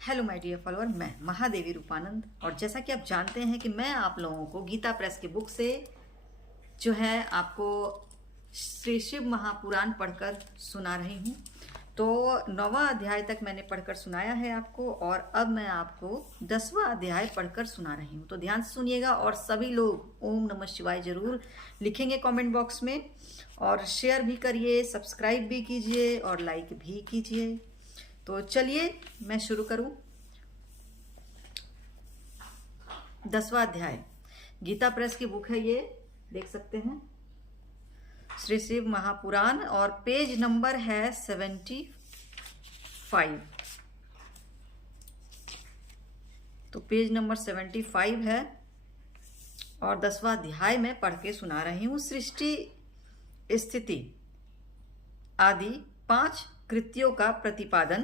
Hello my dear follower, मैं महादेवी रूपानंद। और जैसा कि आप जानते हैं कि मैं आप लोगों को गीता प्रेस की बुक से जो है आपको श्री शिव महापुराण पढ़कर सुना रही हूँ। तो 9वां अध्याय तक मैंने पढ़कर सुनाया है आपको, और अब मैं आपको 10वां अध्याय पढ़कर सुना रही हूँ। तो ध्यान से सुनिएगा और सभी लोग ओम नमः शिवाय जरूर लिखेंगे कमेंट बॉक्स में, और शेयर भी करिए, सब्सक्राइब भी कीजिए और लाइक भी कीजिए। तो चलिए मैं शुरू करूं। 10वां अध्याय गीता प्रेस की बुक है, ये देख सकते हैं, श्री शिव महापुराण, और पेज नंबर है 75। तो पेज नंबर 75 है और 10वां अध्याय में पढ़ के सुना रही हूं। सृष्टि स्थिति आदि 5 कृत्यों का प्रतिपादन,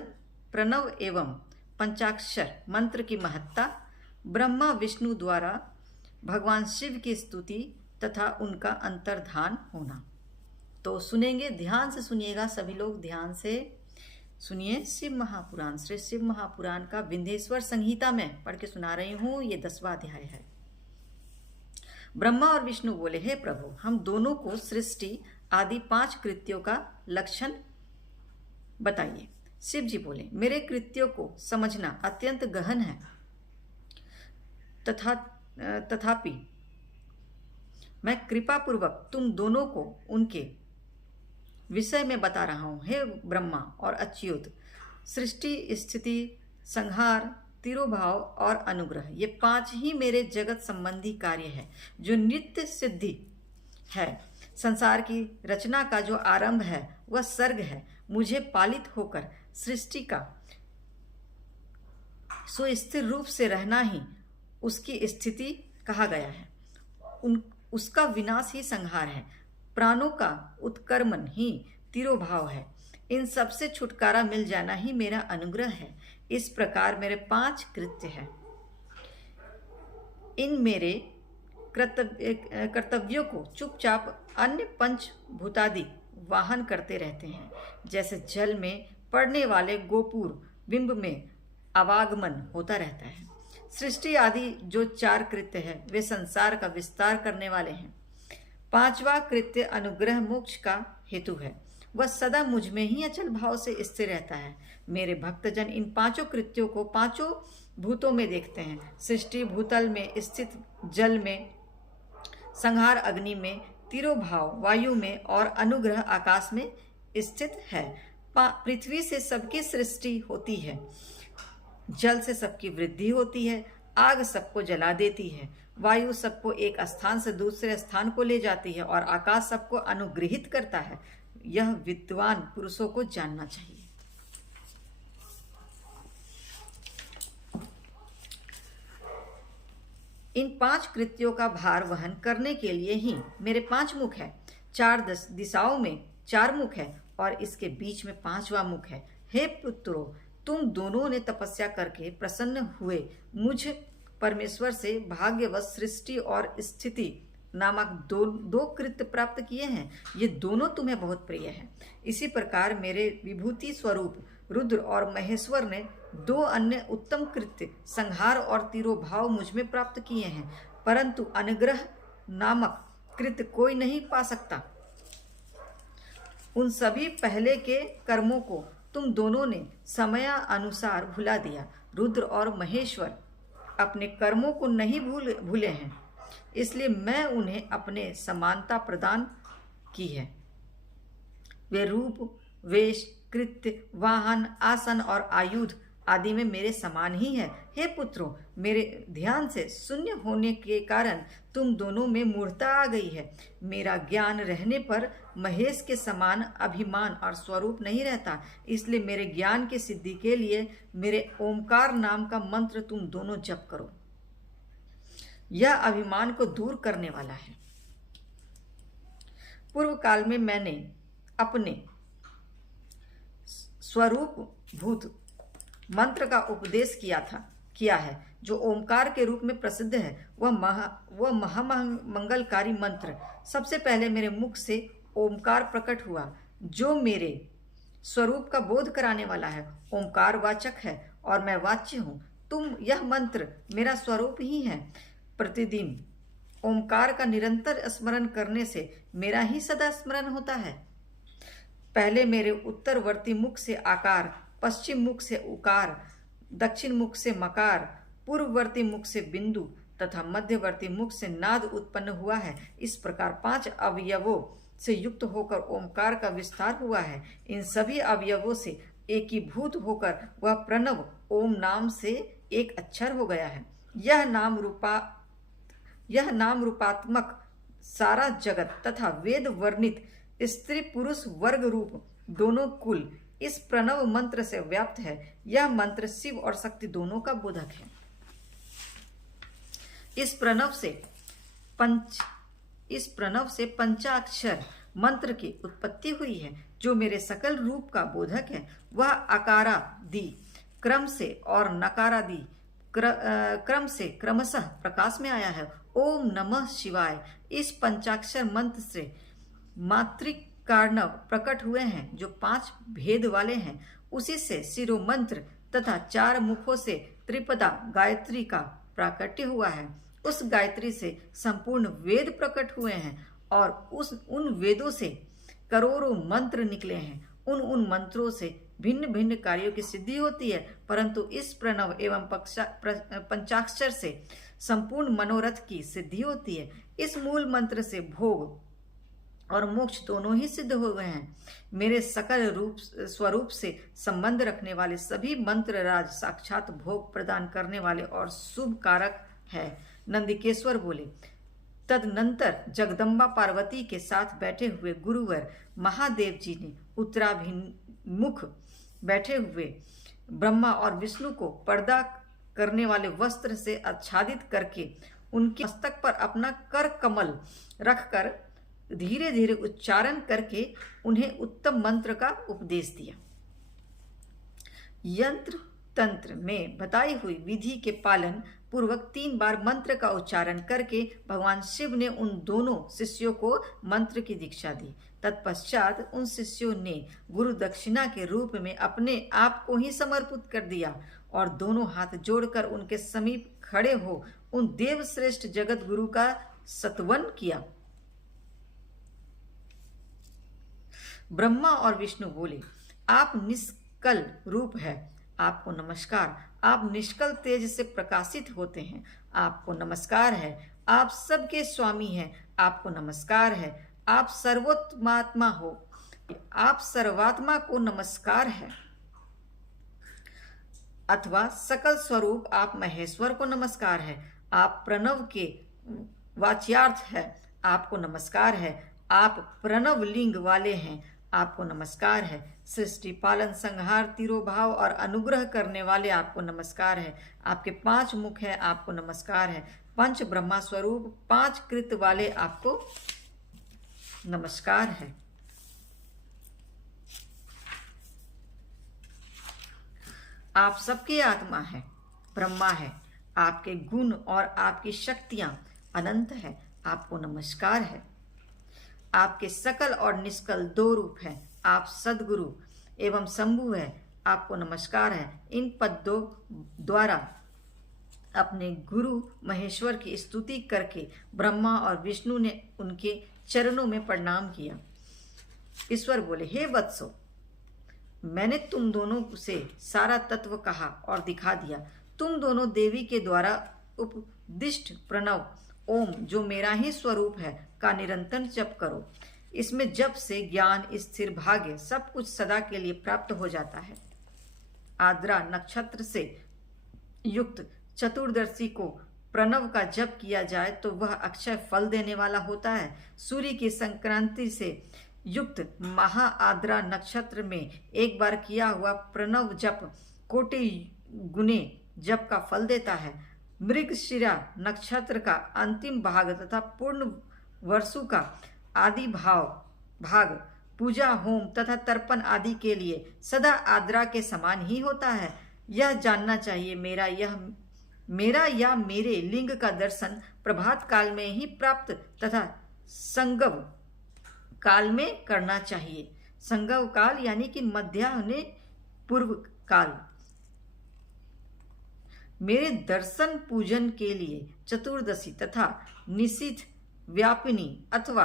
प्रणव एवं पंचाक्षर मंत्र की महत्ता, ब्रह्मा विष्णु द्वारा भगवान शिव की स्तुति तथा उनका अंतर्धान होना। तो सुनेंगे, ध्यान से सुनिएगा, सभी लोग ध्यान से सुनिए। शिव महापुराण, श्री शिव महापुराण का विंध्येश्वर संहिता में पढ़ के सुना रही हूं। ये 10वां अध्याय है। ब्रह्मा और विष्णु बोले, हे प्रभु, हम दोनों को सृष्टि आदि 5 कृत्यों का लक्षण बताइए। शिव जी बोले, मेरे कृत्यों को समझना अत्यंत गहन है, तथापि मैं कृपा पूर्वक तुम दोनों को उनके विषय में बता रहा हूं। हे ब्रह्मा और अच्युत, सृष्टि स्थिति संहार तिरोभाव और अनुग्रह, ये 5 ही मेरे जगत संबंधी कार्य है जो नित्य सिद्धि है। संसार की रचना का जो आरंभ है वह सर्ग है। मुझे पालित होकर सृष्टि का सुस्थिर रूप से रहना ही उसकी स्थिति कहा गया है। उसका विनाश ही संहार है। प्राणों का उत्क्रमण ही तिरोभाव है। इन सब से छुटकारा मिल जाना ही मेरा अनुग्रह है। इस प्रकार मेरे 5 कृत्य हैं। इन मेरे कर्तव्यों को चुपचाप अन्य पंचभूतादि वाहन करते रहते हैं। जैसे जल में पड़ने वाले गोपुर बिंब में आवागमन होता रहता है। सृष्टि आदि जो 4 कृत्य है वे संसार का विस्तार करने वाले हैं। 5वां कृत्य अनुग्रह मोक्ष का हेतु है। वह सदा मुझ में ही अचल भाव से स्थिर रहता है। मेरे भक्तजन इन 5 कृत्यों को 5 भूतों में देखते हैं। सृष्टि भूतल में स्थित, जल में, संहार अग्नि में, तिरोभाव वायु में और अनुग्रह आकाश में स्थित है। पृथ्वी से सबकी सृष्टि होती है, जल से सबकी वृद्धि होती है, आग सबको जला देती है, वायु सबको एक स्थान से दूसरे स्थान को ले जाती है और आकाश सबको अनुग्रहित करता है। यह विद्वान पुरुषों को जानना चाहिए। इन 5 कृत्यों का भार वहन करने के लिए ही मेरे 5 मुख है। 4 दिशाओं में 4 मुख है और इसके बीच में 5वां मुख है। हे पुत्रों, तुम दोनों ने तपस्या करके प्रसन्न हुए मुझ परमेश्वर से भाग्यवश सृष्टि और स्थिति नामक दो कृत्य प्राप्त किए हैं। ये दोनों तुम्हें बहुत प्रिय हैं। इसी प्रकार मेरे विभूति स्वरूप रुद्र और महेश्वर ने 2 अन्य उत्तम कृत्य संहार और तिरोभाव मुझ में प्राप्त किए हैं, परंतु अनुग्रह नामक कृत्य कोई नहीं पा सकता। उन सभी पहले के कर्मों को तुम दोनों ने समयानुसार भुला दिया। रुद्र और महेश्वर अपने कर्मों को नहीं भूले हैं, इसलिए मैं उन्हें अपने समानता प्रदान की है। वे रूप, वेश, कृत्य, वाहन, आसन और आयुध आदि में मेरे समान ही है। हे पुत्रों, मेरे ध्यान से शून्य होने के कारण तुम दोनों में मूढ़ता आ गई है। मेरा ज्ञान रहने पर महेश के समान अभिमान और स्वरूप नहीं रहता, इसलिए मेरे ज्ञान की सिद्धि के लिए मेरे ओमकार नाम का मंत्र तुम दोनों जप करो। यह अभिमान को दूर करने वाला है। पूर्व काल में मैंने अपने स्वरूप भूत मंत्र का उपदेश किया है, जो ओमकार के रूप में प्रसिद्ध है। वह महामंगलकारी मंत्र सबसे पहले मेरे मुख से ओमकार प्रकट हुआ, जो मेरे स्वरूप का बोध कराने वाला है, ओंकार वाचक है और मैं वाच्य हूँ। यह मंत्र मेरा स्वरूप ही है। प्रतिदिन ओंकार का निरंतर स्मरण करने से मेरा ही सदा स्मरण होता है। पहले मेरे उत्तरवर्ती मुख से आकार, पश्चिम मुख से उकार, दक्षिण मुख से मकार, पूर्ववर्ती मुख से बिंदु तथा मध्यवर्ती मुख से नाद उत्पन्न हुआ है। इस प्रकार 5 अवयवों से युक्त होकर ओंकार का विस्तार हुआ है। इन सभी अवयवों से एकीभूत होकर वह प्रणव ओम नाम से एक अक्षर हो गया है। यह नाम रूपात्मक सारा जगत तथा वेद वर्णित स्त्री पुरुष वर्ग रूप दोनों कुल इस प्रणव मंत्र से व्याप्त है। यह मंत्र शिव और शक्ति दोनों का बोधक है। इस प्रणव से पंचाक्षर मंत्र की उत्पत्ति हुई है, जो मेरे सकल रूप का बोधक है। वह आकारादि क्रम से और नकारादि क्रम से क्रमशः प्रकाश में आया है। ओम नमः शिवाय इस पंचाक्षर मंत्र से मातृक कार्णव प्रकट हुए हैं, जो 5 भेद वाले हैं। उसी से शिरोमंत्र तथा 4 मुखों से त्रिपदा गायत्री का प्राकट्य हुआ है। उस गायत्री से संपूर्ण वेद प्रकट हुए हैं और उन वेदों से करोड़ों मंत्र निकले हैं। उन मंत्रों से भिन्न भिन्न कार्यों की सिद्धि होती है, परंतु इस प्रणव एवं पंचाक्षर से संपूर्ण मनोरथ की सिद्धि होती है। इस मूल मंत्र से भोग और मोक्ष दोनों ही सिद्ध हो गए हैं। मेरे सकल स्वरूप से संबंध रखने वाले सभी मंत्र राज साक्षात भोग प्रदान करने वाले और शुभ कारक है। नंदिकेश्वर बोले, तदनंतर जगदम्बा पार्वती के साथ बैठे हुए गुरुवर महादेव जी ने उत्तराभिमुख बैठे हुए ब्रह्मा और विष्णु को पर्दा करने वाले वस्त्र से आच्छादित करके उनके मस्तक पर अपना कर कमल रखकर धीरे धीरे उच्चारण करके उन्हें उत्तम मंत्र का उपदेश दिया। यंत्र तंत्र में बताई हुई विधि के पालन पूर्वक 3 बार मंत्र का उच्चारण करके भगवान शिव ने उन दोनों शिष्यों को मंत्र की दीक्षा दी। तत्पश्चात उन शिष्यों ने गुरु दक्षिणा के रूप में अपने आप को ही समर्पित कर दिया और दोनों हाथ जोड़कर उनके समीप खड़े हो उन देवश्रेष्ठ जगत गुरु का सत्वन किया। ब्रह्मा और विष्णु बोले, आप निष्कल रूप है, आपको नमस्कार। आप निष्कल तेज से प्रकाशित होते हैं, आपको नमस्कार है। आप सबके स्वामी हैं, आपको नमस्कार है। आप सर्वोत्तमात्मा हो, आप सर्वात्मा को नमस्कार है। अथवा सकल स्वरूप आप महेश्वर को नमस्कार है। आप प्रणव के वाच्यार्थ है, आपको नमस्कार है। आप प्रणव लिंग वाले हैं, आपको नमस्कार है। सृष्टि पालन संहार तिरोभाव और अनुग्रह करने वाले आपको नमस्कार है। आपके 5 मुख है, आपको नमस्कार है। 5 ब्रह्मा स्वरूप 5 कृत वाले आपको नमस्कार है। आप सबकी आत्मा है, ब्रह्मा है। आपके गुण और आपकी शक्तियां अनंत है, आपको नमस्कार है। आपके सकल और निष्कल 2 रूप हैं। आप सदगुरु एवं शंभु है, आपको नमस्कार है। इन पदों द्वारा अपने गुरु महेश्वर की स्तुति करके ब्रह्मा और विष्णु ने उनके चरणों में प्रणाम किया। ईश्वर बोले, हे वत्सो, मैंने तुम दोनों से सारा तत्व कहा और दिखा दिया। तुम दोनों देवी के द्वारा उपदिष्ट प्रणव ओम, जो मेरा ही स्वरूप है, का निरंतर जप करो। इसमें जप से ज्ञान, स्थिर भाग्य सब कुछ सदा के लिए प्राप्त हो जाता है। आद्रा नक्षत्र से युक्त चतुर्दशी को प्रणव का जप किया जाए तो वह अक्षय फल देने वाला होता है। सूर्य की संक्रांति से युक्त महा आद्रा नक्षत्र में एक बार किया हुआ प्रणव जप कोटि गुने जप का फल देता है। मृगशिरा नक्षत्र का अंतिम भाग तथा पूर्ण वर्षु का आदि भाग पूजा, होम तथा तर्पण आदि के लिए सदा आद्रा के समान ही होता है। यह जानना चाहिए, मेरा या मेरे लिंग का दर्शन प्रभात काल में ही प्राप्त तथा संगव काल में करना चाहिए। संगव काल यानी कि मध्याह्न पूर्व काल। मेरे दर्शन पूजन के लिए चतुर्दशी तथा निशीथ व्यापिनी अथवा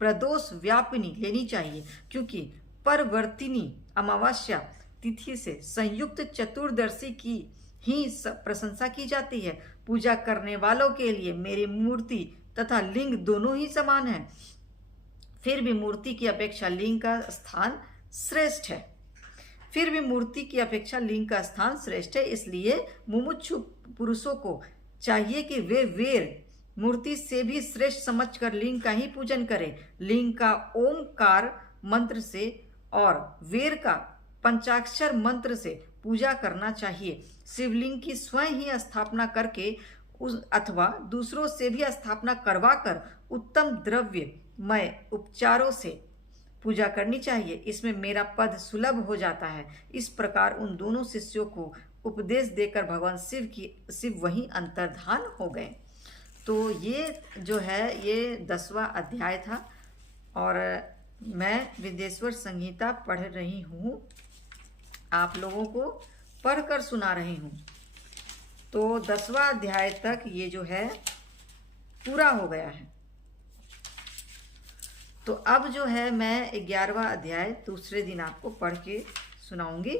प्रदोष व्यापिनी लेनी चाहिए, क्योंकि परवर्तिनी अमावस्या तिथि से संयुक्त चतुर्दशी की ही प्रशंसा की जाती है। पूजा करने वालों के लिए मेरी मूर्ति तथा लिंग दोनों ही समान है, फिर भी मूर्ति की अपेक्षा लिंग का स्थान श्रेष्ठ है। इसलिए मुमुक्षु पुरुषों को चाहिए कि वे वेर मूर्ति से भी श्रेष्ठ समझकर लिंग का ही पूजन करें। लिंग का ओमकार मंत्र से और वेर का पंचाक्षर मंत्र से पूजा करना चाहिए। शिवलिंग की स्वयं ही स्थापना करके अथवा दूसरों से भी स्थापना करवाकर उत्तम द्रव्यमय उपचारों से पूजा करनी चाहिए। इसमें मेरा पद सुलभ हो जाता है। इस प्रकार उन दोनों शिष्यों को उपदेश देकर भगवान शिव वहीं अंतर्धान हो गए। तो ये जो है ये 10वां अध्याय था और मैं विदेश्वर संहिता पढ़ रही हूँ, आप लोगों को पढ़कर सुना रही हूँ। तो 10वां अध्याय तक ये जो है पूरा हो गया है। तो अब जो है मैं 11वां अध्याय दूसरे दिन आपको पढ़ के सुनाऊंगी।